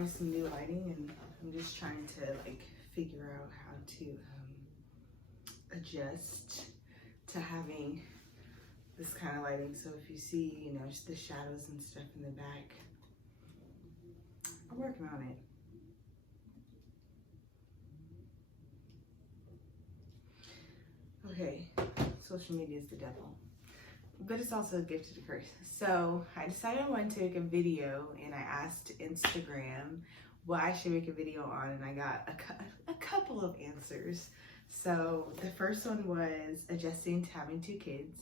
trying some new lighting, and I'm just trying to like figure out how to adjust to having this kind of lighting. So if you see, you know, just the shadows and stuff in the back, I'm working on it. Okay, social media is the devil, but it's also a gift to the curse. So I decided I wanted to make a video, and I asked Instagram what I should make a video on, and I got a couple of answers. So the first one was adjusting to having 2 kids.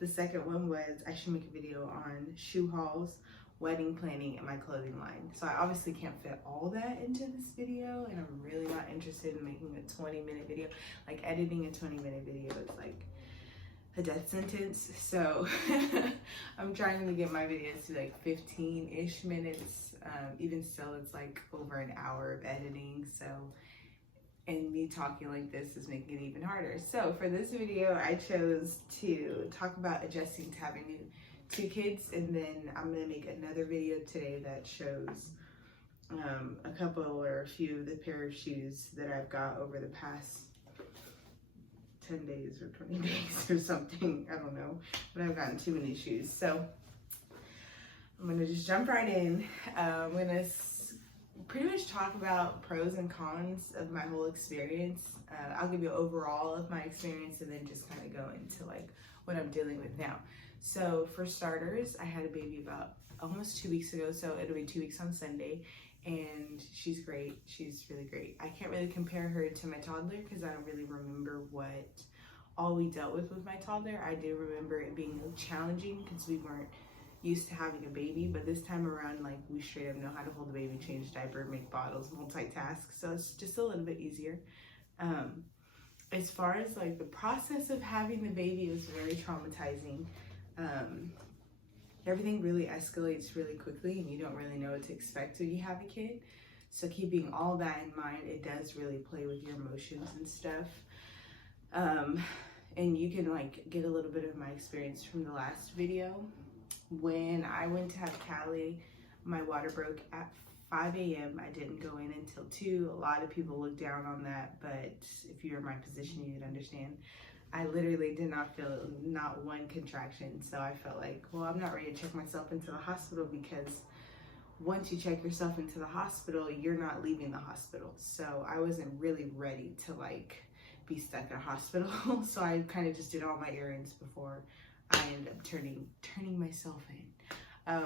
The second one was I should make a video on shoe hauls, wedding planning, and my clothing line. So I obviously can't fit all that into this video, and I'm really not interested in making a 20-minute video. Like editing a 20-minute video is like a death sentence. So I'm trying to get my videos to like 15-ish minutes. Even still, it's like over an hour of editing. So, and me talking like this is making it even harder. So for this video, I chose to talk about adjusting to having 2 kids, and then I'm gonna make another video today that shows a couple or a few of the pair of shoes that I've got over the past 10 days or 20 days or something. I don't know, but I've gotten too many shoes. So I'm gonna just jump right in. I'm gonna pretty much talk about pros and cons of my whole experience. I'll give you overall of my experience, and then just kind of go into like what I'm dealing with now. So for starters, I had a baby about almost 2 weeks ago, so it'll be 2 weeks on Sunday, and she's great. She's really great. I can't really compare her to my toddler because I don't really remember what all we dealt with my toddler. I do remember it being challenging because we weren't used to having a baby, but this time around, like, we straight up know how to hold the baby, change diaper, make bottles, multitask, so it's just a little bit easier. As far as like the process of having the baby, was very traumatizing. Everything really escalates really quickly, and you don't really know what to expect when you have a kid. So keeping all that in mind, it does really play with your emotions and stuff. And you can like get a little bit of my experience from the last video. When I went to have Callie, my water broke at 5 a.m. I didn't go in until 2. A lot of people look down on that, but if you're in my position, you'd understand. I literally did not feel not one contraction. So I felt like, well, I'm not ready to check myself into the hospital, because once you check yourself into the hospital, you're not leaving the hospital. So I wasn't really ready to like be stuck in a hospital. So I kind of just did all my errands before I ended up turning myself in.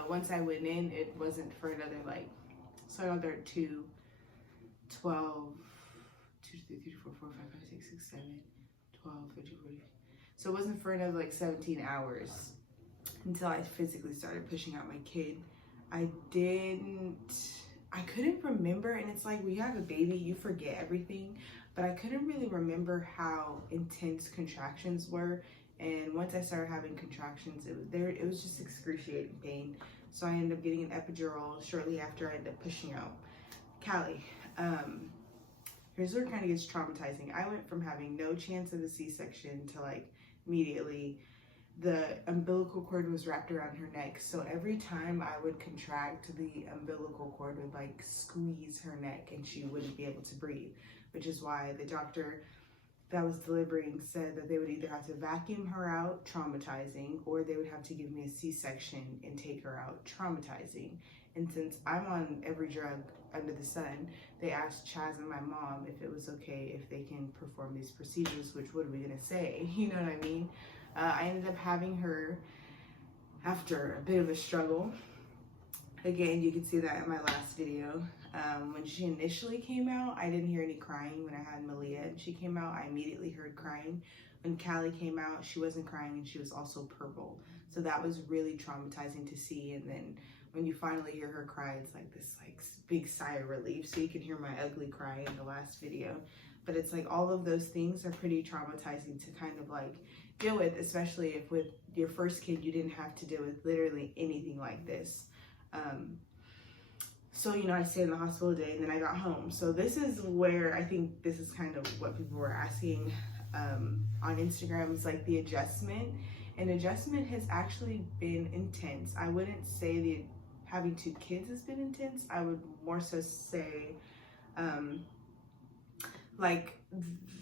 Once I went in, it wasn't for another like, so I got there at 2, 12, 2, 3, 4, 5, 6, 6, 7, 12, 13, 14. So it wasn't for another like 17 hours until I physically started pushing out my kid. I couldn't remember, and it's like when you have a baby, you forget everything, but I couldn't really remember how intense contractions were. And once I started having contractions, it was just excruciating pain. So I ended up getting an epidural shortly after I ended up pushing out Callie. Here's where it kind of gets traumatizing. I went from having no chance of a C-section to like immediately the umbilical cord was wrapped around her neck. So every time I would contract, the umbilical cord would like squeeze her neck and she wouldn't be able to breathe, which is why the doctor that was delivering said that they would either have to vacuum her out, traumatizing, or they would have to give me a C-section and take her out, traumatizing. And since I'm on every drug under the sun, they asked Chaz and my mom if it was okay if they can perform these procedures, which what are we gonna say? You know what I mean? I ended up having her after a bit of a struggle. Again, you can see that in my last video. When she initially came out, I didn't hear any crying. When I had Malia and she came out, I immediately heard crying. When Callie came out, she wasn't crying and she was also purple. So that was really traumatizing to see. And then when you finally hear her cry, it's like this like big sigh of relief. So you can hear my ugly cry in the last video. But it's like all of those things are pretty traumatizing to kind of like deal with, especially if with your first kid, you didn't have to deal with literally anything like this. So, you know, I stayed in the hospital a day and then I got home. So this is where I think this is kind of what people were asking on Instagram, is like the adjustment. And adjustment has actually been intense. I wouldn't say the having 2 kids has been intense. I would more so say like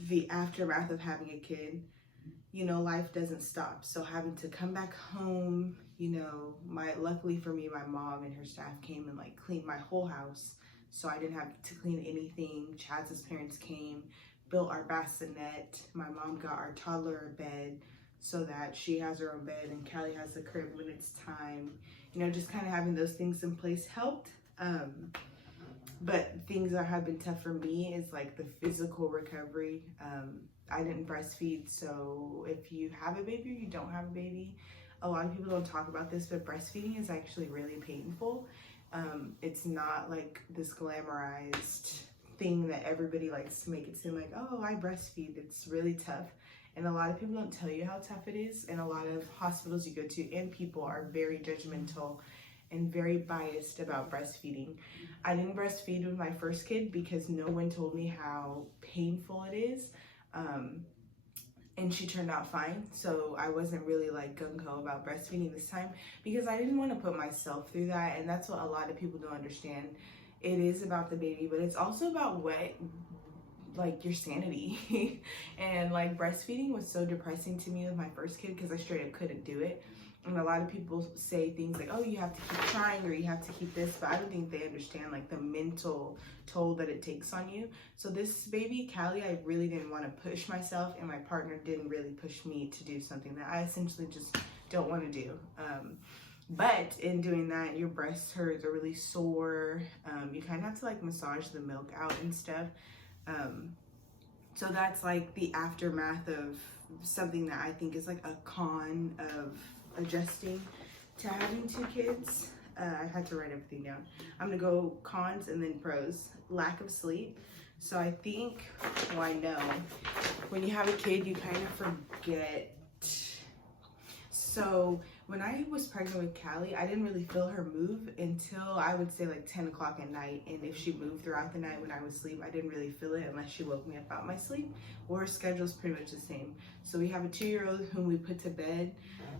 the aftermath of having a kid. You know, life doesn't stop. So having to come back home, you know, luckily for me, my mom and her staff came and like cleaned my whole house. So I didn't have to clean anything. Chaz's parents came, built our bassinet. My mom got our toddler a bed so that she has her own bed and Callie has the crib when it's time. You know, just kind of having those things in place helped. But things that have been tough for me is like the physical recovery. I didn't breastfeed, so if you have a baby or you don't have a baby, a lot of people don't talk about this, but breastfeeding is actually really painful. It's not like this glamorized thing that everybody likes to make it seem like, oh, I breastfeed. It's really tough. And a lot of people don't tell you how tough it is. And a lot of hospitals you go to and people are very judgmental and very biased about breastfeeding. I didn't breastfeed with my first kid because no one told me how painful it is. And she turned out fine. So I wasn't really like gung-ho about breastfeeding this time because I didn't want to put myself through that. And that's what a lot of people don't understand. It is about the baby, but it's also about like your sanity. And like breastfeeding was so depressing to me with my first kid because I straight up couldn't do it. And a lot of people say things like, oh, you have to keep trying or you have to keep this, but I don't think they understand like the mental toll that it takes on you. So this baby, Callie, I really didn't want to push myself, and my partner didn't really push me to do something that I essentially just don't want to do. But in doing that, your breasts hurt, they're really sore. You kind of have to like massage the milk out and stuff. So that's like the aftermath of something that I think is like a con of adjusting to having 2 kids. I had to write everything down. I'm gonna go cons and then pros. Lack of sleep. So I think, well, I know when you have a kid, you kind of forget. So when I was pregnant with Callie, I didn't really feel her move until I would say like 10 o'clock at night. And if she moved throughout the night when I was asleep, I didn't really feel it unless she woke me up out of my sleep. Well, her schedule's pretty much the same. So we have a 2-year-old whom we put to bed,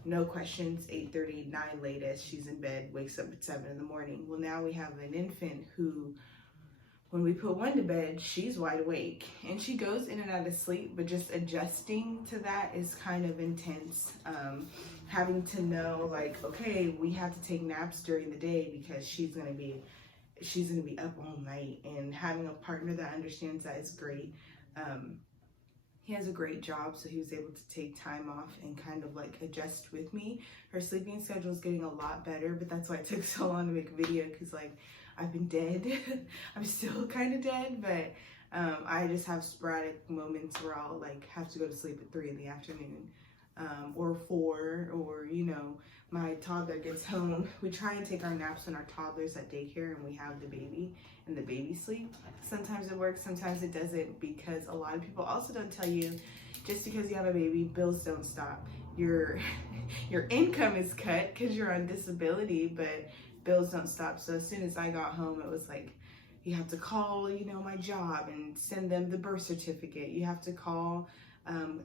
no questions, 8:30, 9 latest. She's in bed, wakes up at 7 in the morning. Well, now we have an infant who, when we put one to bed, she's wide awake and she goes in and out of sleep, but just adjusting to that is kind of intense. Having to know like, okay, we have to take naps during the day because she's gonna be up all night, and having a partner that understands that is great. He has a great job, so he was able to take time off and kind of like adjust with me. Her sleeping schedule is getting a lot better, but that's why it took so long to make a video, because like I've been dead. I'm still kind of dead, but I just have sporadic moments where I'll like have to go to sleep at 3 in the afternoon, or 4, or you know, my toddler gets home. We try and take our naps when our toddler's at daycare and we have the baby and the baby sleep. Sometimes it works, sometimes it doesn't, because a lot of people also don't tell you, just because you have a baby, bills don't stop. Your income is cut because you're on disability, but bills don't stop. So as soon as I got home, it was like, you have to call, you know, my job and send them the birth certificate. You have to call,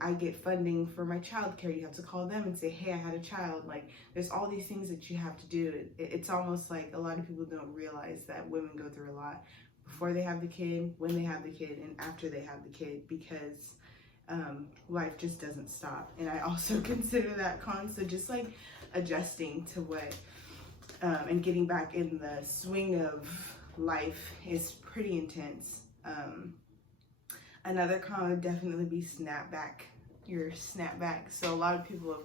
I get funding for my childcare. You have to call them and say, hey, I had a child. Like, there's all these things that you have to do. It's almost like a lot of people don't realize that women go through a lot before they have the kid, when they have the kid, and after they have the kid, because life just doesn't stop. And I also consider that con. So just like adjusting to what, and getting back in the swing of life is pretty intense. Another con would definitely be your snapback. So a lot of people have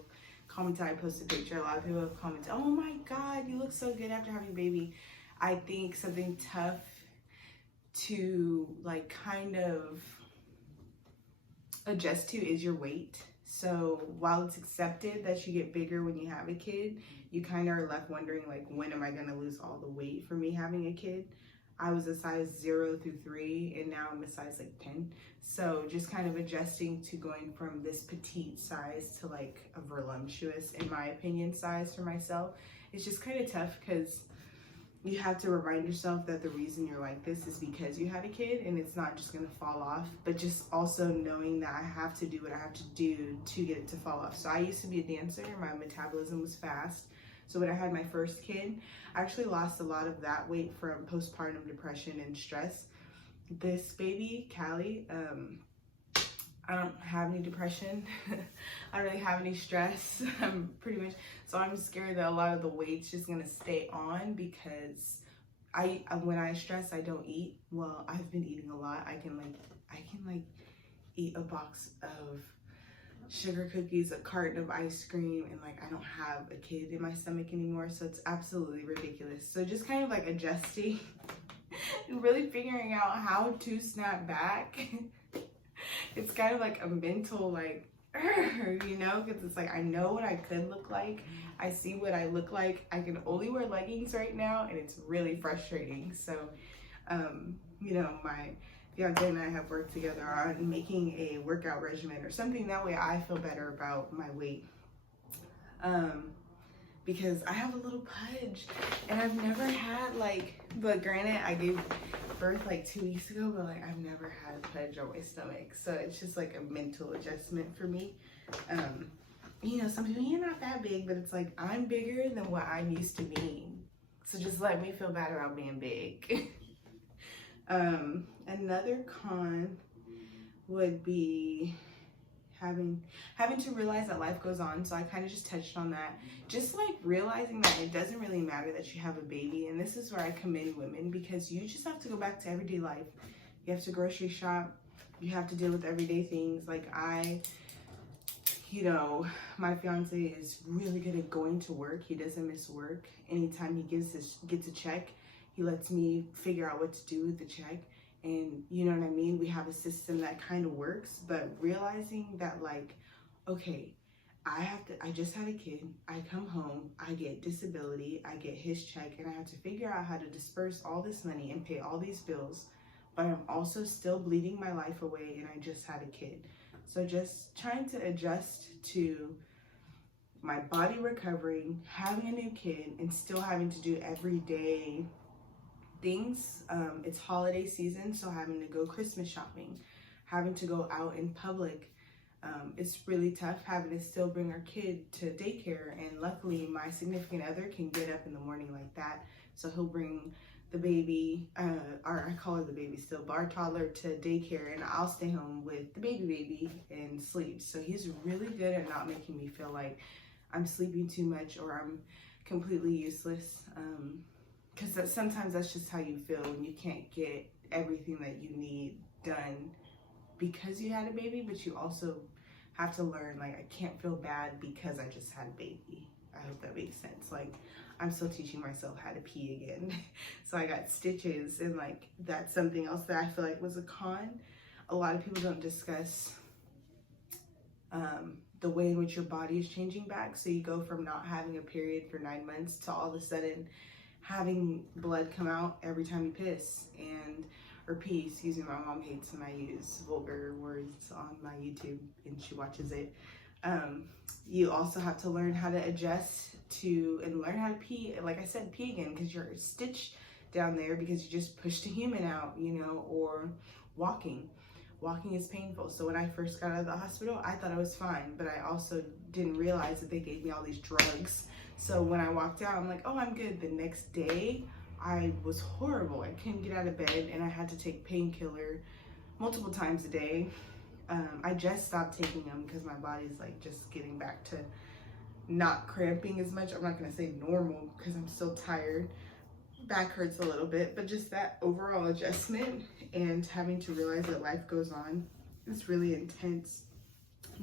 commented, I posted a picture, a lot of people have commented, oh my God, you look so good after having a baby. I think something tough to like kind of adjust to is your weight. So while it's accepted that you get bigger when you have a kid, you kind of are left wondering like, when am I gonna lose all the weight for me having a kid? I was a size 0 through 3 and now I'm a size like 10. So just kind of adjusting to going from this petite size to like a voluptuous, in my opinion, size for myself. It's just kind of tough because you have to remind yourself that the reason you're like this is because you had a kid, and it's not just gonna fall off, but just also knowing that I have to do what I have to do to get it to fall off. So I used to be a dancer, my metabolism was fast. So when I had my first kid, I actually lost a lot of that weight from postpartum depression and stress. This baby, Callie, I don't have any depression. I don't really have any stress. I'm pretty much, so I'm scared that a lot of the weight's just gonna stay on because when I stress, I don't eat. Well, I've been eating a lot. I can eat a box of sugar cookies, a carton of ice cream, and like I don't have a kid in my stomach anymore, so it's absolutely ridiculous. So just kind of like adjusting and really figuring out how to snap back. It's kind of like a mental like, you know, because it's like I know what I could look like. I see what I look like. I can only wear leggings right now, and it's really frustrating. So, you know, my fiance and I have worked together on making a workout regimen or something. That way I feel better about my weight. Because I have a little pudge, and I've never had like, but granted, I gave birth like 2 weeks ago, but like I've never had a pudge on my stomach. So it's just like a mental adjustment for me. You know, some people, you're not that big, but it's like I'm bigger than what I'm used to being. So just let me feel bad about being big. Another con would be having to realize that life goes on. So I kind of just touched on that. Just like realizing that it doesn't really matter that you have a baby. And this is where I commend women, because you just have to go back to everyday life. You have to grocery shop. You have to deal with everyday things. Like you know, my fiance is really good at going to work. He doesn't miss work. Anytime he gets a check, he lets me figure out what to do with the check. And you know what I mean? We have a system that kind of works, but realizing that like, okay, I just had a kid, I come home, I get disability, I get his check, and I have to figure out how to disperse all this money and pay all these bills, but I'm also still bleeding my life away, and I just had a kid. So just trying to adjust to my body recovering, having a new kid, and still having to do everyday things. It's holiday season, so having to go Christmas shopping, having to go out in public. It's really tough having to still bring our kid to daycare, and luckily my significant other can get up in the morning like that, so he'll bring the baby, or I call her the baby still, but our toddler to daycare, and I'll stay home with the baby and sleep. So he's really good at not making me feel like I'm sleeping too much or I'm completely useless, because sometimes that's just how you feel when you can't get everything that you need done because you had a baby, but you also have to learn, like, I can't feel bad because I just had a baby. I hope that makes sense. Like, I'm still teaching myself how to pee again. So I got stitches, and like, that's something else that I feel like was a con. A lot of people don't discuss the way in which your body is changing back. So you go from not having a period for 9 months to all of a sudden having blood come out every time you piss or pee. Excuse me, my mom hates when I use vulgar words on my YouTube and she watches it. You also have to learn how to adjust to and learn how to pee. Like I said, pee again, because you're stitched down there because you just pushed a human out, you know, or walking. Walking is painful. So when I first got out of the hospital, I thought I was fine, but I also didn't realize that they gave me all these drugs. So when I walked out, I'm like, oh, I'm good. The next day, I was horrible. I couldn't get out of bed, and I had to take painkiller multiple times a day. I just stopped taking them because my body's like just getting back to not cramping as much. I'm not gonna say normal because I'm still tired. Back hurts a little bit, but just that overall adjustment and having to realize that life goes on is really intense.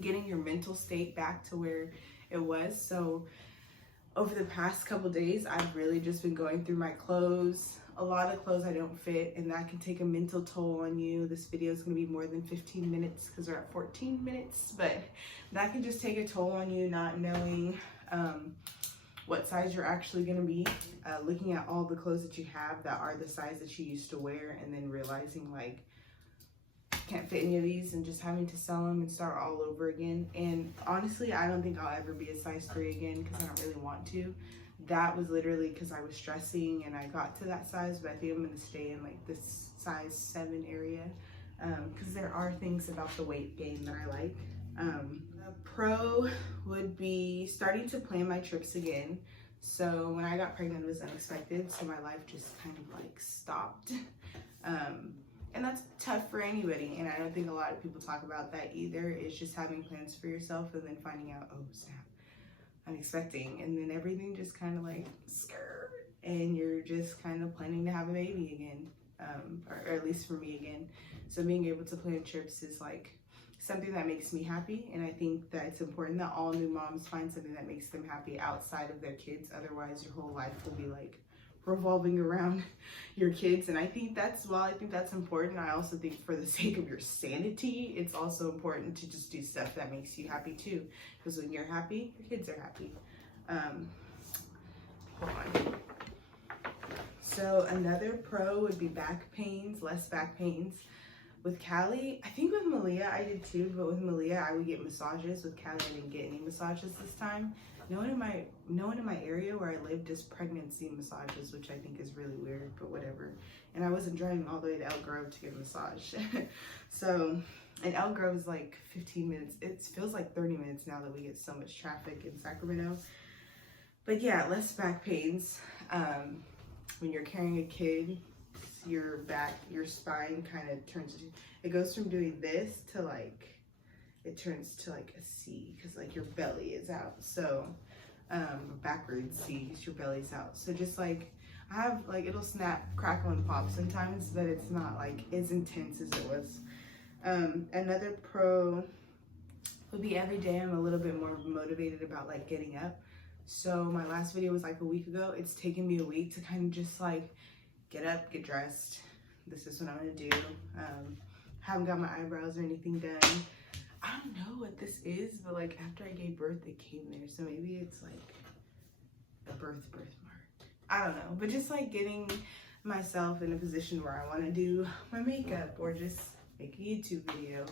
Getting your mental state back to where it was. So over the past couple days, I've really just been going through my clothes. A lot of clothes I don't fit, and that can take a mental toll on you. This video is going to be more than 15 minutes because we're at 14 minutes, but that can just take a toll on you, not knowing what size you're actually going to be, looking at all the clothes that you have that are the size that you used to wear, and then realizing like, can't fit any of these, and just having to sell them and start all over again. And honestly, I don't think I'll ever be a size 3 again because I don't really want to. That was literally because I was stressing and I got to that size, but I think I'm going to stay in like this size 7 area because there are things about the weight gain that I like. The pro would be starting to plan my trips again. So when I got pregnant, it was unexpected. So my life just kind of like stopped. And that's tough for anybody. And I don't think a lot of people talk about that either. It's just having plans for yourself and then finding out, oh snap, I'm expecting. And then everything just kind of like skirt. And you're just kind of planning to have a baby again. Or at least for me again. So being able to plan trips is like something that makes me happy. And I think that it's important that all new moms find something that makes them happy outside of their kids. Otherwise your whole life will be like revolving around your kids. And I think that's important. I also think for the sake of your sanity, it's also important to just do stuff that makes you happy too. Because when you're happy, your kids are happy. Hold on. So another pro would be back pains, less back pains. With Callie, I think with Malia I did too, but with Malia I would get massages. With Callie I didn't get any massages this time. No one in my area where I lived does pregnancy massages, which I think is really weird, but whatever. And I wasn't driving all the way to Elk Grove to get a massage. So, and Elk Grove is like 15 minutes. It feels like 30 minutes now that we get so much traffic in Sacramento. But yeah, less back pains. When you're carrying a kid, your back, your spine kind of turns, it goes from doing this to like, it turns to like a C, because like your belly is out. So backwards C, because your belly's out. So just like, I have like, it'll snap, crackle, and pop sometimes, but it's not like as intense as it was. Another pro would be every day I'm a little bit more motivated about like getting up. So my last video was like a week ago. It's taken me a week to kind of just like get up, get dressed. This is what I'm gonna do. Haven't got my eyebrows or anything done. I don't know what this is, but like after I gave birth, it came there. So maybe it's like a birthmark. I don't know, but just like getting myself in a position where I want to do my makeup or just make a YouTube video.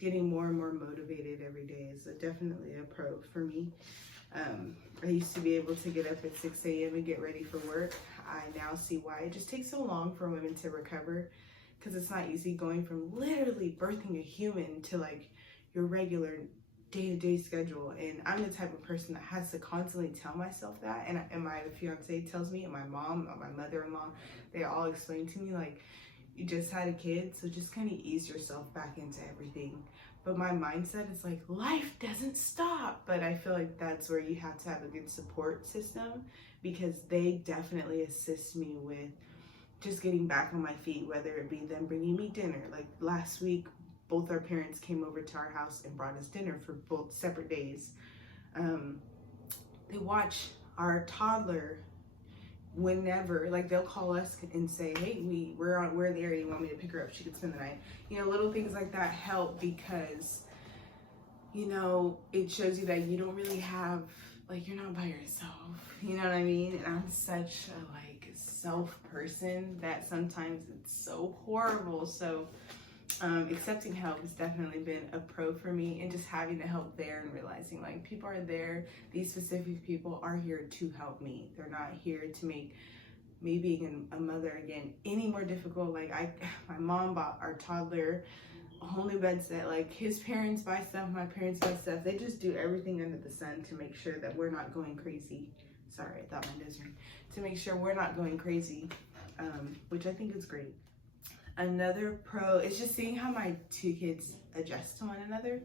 Getting more and more motivated every day is definitely a pro for me. I used to be able to get up at 6 a.m. and get ready for work. I now see why it just takes so long for women to recover, because it's not easy going from literally birthing a human to like your regular day-to-day schedule. And I'm the type of person that has to constantly tell myself that, and my fiance tells me, and my mom, and my mother-in-law, they all explain to me like, you just had a kid, so just kind of ease yourself back into everything. But my mindset is like, life doesn't stop. But I feel like that's where you have to have a good support system, because they definitely assist me with just getting back on my feet, whether it be them bringing me dinner. Like last week, both our parents came over to our house and brought us dinner for both separate days. They watch our toddler whenever, like they'll call us and say, hey, we're in the area, you want me to pick her up, she could spend the night. You know, little things like that help, because you know, it shows you that you don't really have, like, you're not by yourself, you know what I mean? And I'm such a like self person that sometimes it's so horrible. So accepting help has definitely been a pro for me, and just having the help there and realizing like people are there, these specific people are here to help me. They're not here to make me being a mother again any more difficult. Like my mom bought our toddler a whole new bed set. Like his parents buy stuff, my parents buy stuff. They just do everything under the sun to make sure that we're not going crazy. Sorry, I thought my nose ring. To make sure we're not going crazy, which I think is great. Another pro is just seeing how my two kids adjust to one another.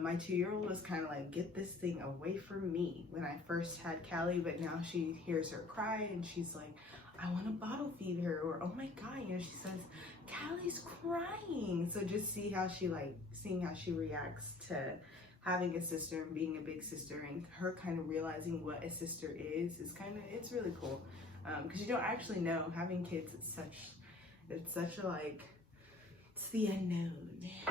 My 2-year-old was kind of like, get this thing away from me when I first had Callie, but now she hears her cry and she's like, I want to bottle feed her, or oh my God, you know, she says, Callie's crying. So just seeing how she reacts to having a sister and being a big sister, and her kind of realizing what a sister is it's really cool. Because you don't actually know, having kids, it's such a like, it's the unknown.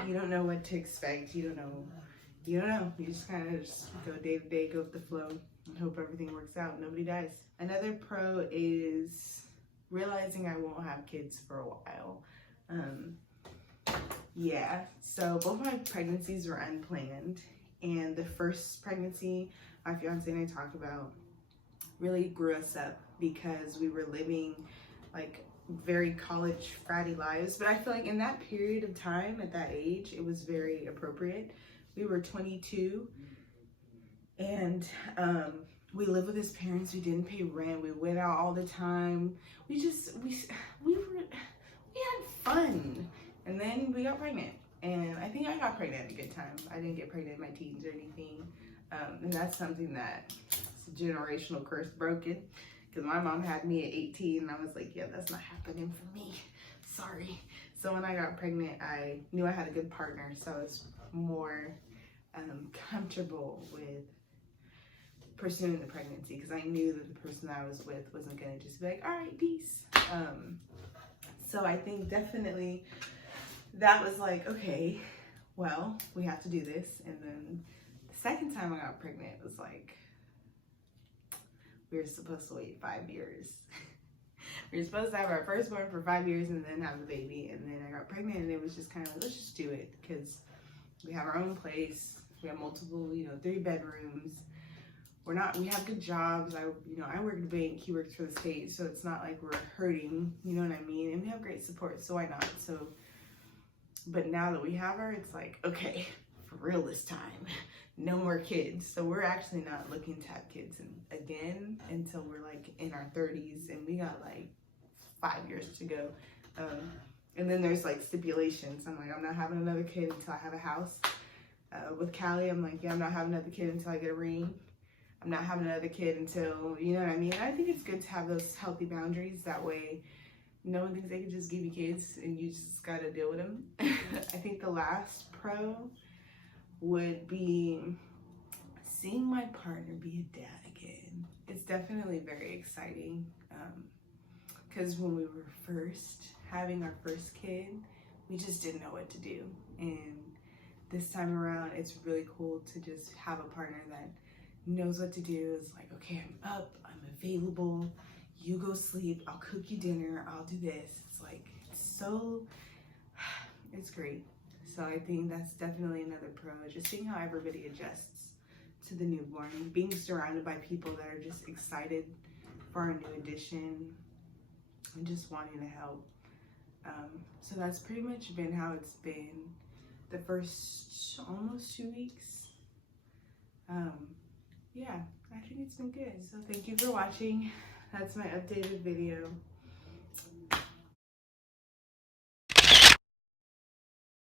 You don't know what to expect. You don't know. You just kind of just go day to day, go with the flow, and hope everything works out. Nobody dies. Another pro is realizing I won't have kids for a while. Yeah, so both my pregnancies were unplanned, and the first pregnancy my fiance and I talked about really grew us up, because we were living like very college fratty lives. But I feel like in that period of time, at that age, it was very appropriate. We were 22, and we lived with his parents. We didn't pay rent. We went out all the time. We had fun. And then we got pregnant. And I think I got pregnant at a good time. I didn't get pregnant in my teens or anything. And that's something that it's a generational curse broken. Because my mom had me at 18 and I was like, yeah, that's not happening for me. Sorry. So when I got pregnant, I knew I had a good partner. So I was more comfortable with pursuing the pregnancy, because I knew that the person that I was with wasn't going to just be like, all right, peace. So I think definitely that was like, okay, well, we have to do this. And then the second time I got pregnant, it was like, we were supposed to wait 5 years. We were supposed to have our firstborn for 5 years and then have the baby. And then I got pregnant and it was just kind of like, let's just do it, because we have our own place. We have multiple, 3 bedrooms. We have good jobs. I work at the bank, he works for the state. So it's not like we're hurting, you know what I mean? And we have great support, so why not? So, but now that we have her, it's like, okay, for real this time, no more kids. So we're actually not looking to have kids again until we're like in our 30s, and we got like 5 years to go. And then there's like stipulations. I'm like, I'm not having another kid until I have a house. With Callie, I'm like, yeah, I'm not having another kid until I get a ring. I'm not having another kid until, you know what I mean? I think it's good to have those healthy boundaries. That way, no one thinks they can just give you kids and you just gotta deal with them. I think the last pro would be seeing my partner be a dad again. It's definitely very exciting, because when we were first having our first kid, we just didn't know what to do. And this time around, it's really cool to just have a partner that knows what to do. It's like, okay, I'm up, I'm available, you go sleep, I'll cook you dinner, I'll do this. It's like, it's great. So I think that's definitely another pro, just seeing how everybody adjusts to the newborn, being surrounded by people that are just excited for our new addition and just wanting to help. So that's pretty much been how it's been the first almost 2 weeks. Yeah, I think it's been good. So thank you for watching. That's my updated video.